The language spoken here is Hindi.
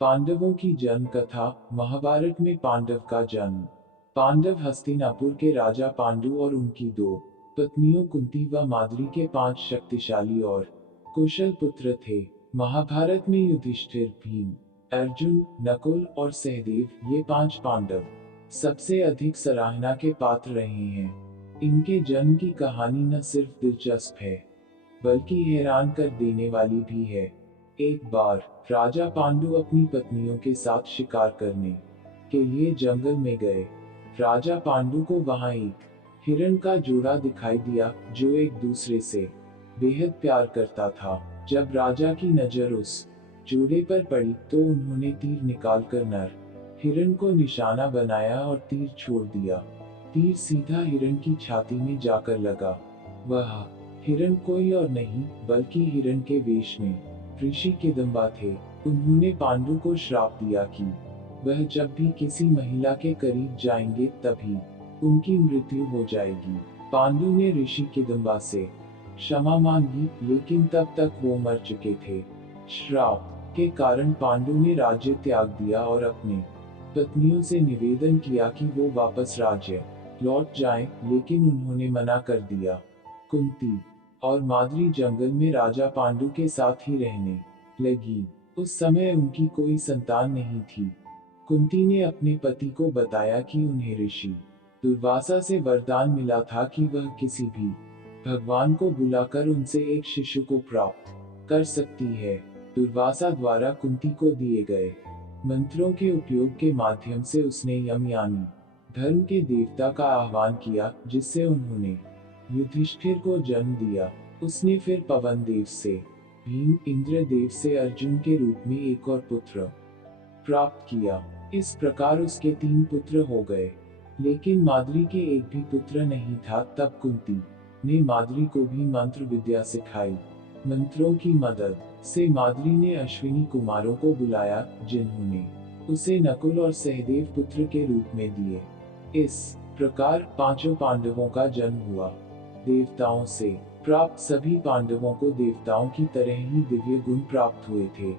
पांडवों की जन्म कथा। महाभारत में पांडव का जन्म। पांडव हस्तिनापुर के राजा पांडु और उनकी दो पत्नियों कुंती व माद्री के 5 शक्तिशाली और कुशल पुत्र थे। महाभारत में युधिष्ठिर, भीम, अर्जुन, नकुल और सहदेव ये 5 पांडव सबसे अधिक सराहना के पात्र रहे हैं। इनके जन्म की कहानी न सिर्फ दिलचस्प है बल्कि हैरान कर देने वाली भी है। एक बार राजा पांडु अपनी पत्नियों के साथ शिकार करने के लिए जंगल में गए। राजा पांडु को वहां एक हिरण का जोड़ा दिखाई दिया जो एक दूसरे से बेहद प्यार करता था। जब राजा की नजर उस जोड़े पर पड़ी तो उन्होंने तीर निकालकर नर हिरण को निशाना बनाया और तीर छोड़ दिया। तीर सीधा हिरण की छाती में जाकर लगा। वह हिरण कोई और नहीं बल्कि हिरण के वेश में ऋषि किदंबा थे। उन्होंने पांडु को श्राप दिया कि वह जब भी किसी महिला के करीब जाएंगे तभी उनकी मृत्यु हो जाएगी। पांडु ने ऋषि किदंबा से क्षमा मांगी लेकिन तब तक वो मर चुके थे। श्राप के कारण पांडु ने राज्य त्याग दिया और अपने पत्नियों से निवेदन किया कि वो वापस राज्य लौट जाएं, लेकिन उन्होंने मना कर दिया। कुंती और माद्री जंगल में राजा पांडु के साथ ही रहने लगी। उस समय उनकी कोई संतान नहीं थी। कुंती ने अपने पति को बताया कि उन्हें ऋषि दुर्वासा से वरदान मिला था कि वह किसी भी भगवान को बुलाकर उनसे एक शिशु को प्राप्त कर सकती है। दुर्वासा द्वारा कुंती को दिए गए मंत्रों के उपयोग के माध्यम से उसने यम यानी धर्म के देवता का आह्वान किया, जिससे उन्होंने युधिष्ठिर को जन्म दिया। उसने फिर पवन देव से भीम, इंद्रदेव से अर्जुन के रूप में एक और पुत्र प्राप्त किया। इस प्रकार उसके 3 पुत्र हो गए, लेकिन माद्री के एक भी पुत्र नहीं था। तब कुंती ने माद्री को भी मंत्र विद्या सिखाई। मंत्रों की मदद से माद्री ने अश्विनी कुमारों को बुलाया, जिन्होंने उसे नकुल और सहदेव पुत्र के रूप में दिए। इस प्रकार 5 पांडवों का जन्म हुआ। देवताओं से प्राप्त सभी पांडवों को देवताओं की तरह ही दिव्य गुण प्राप्त हुए थे।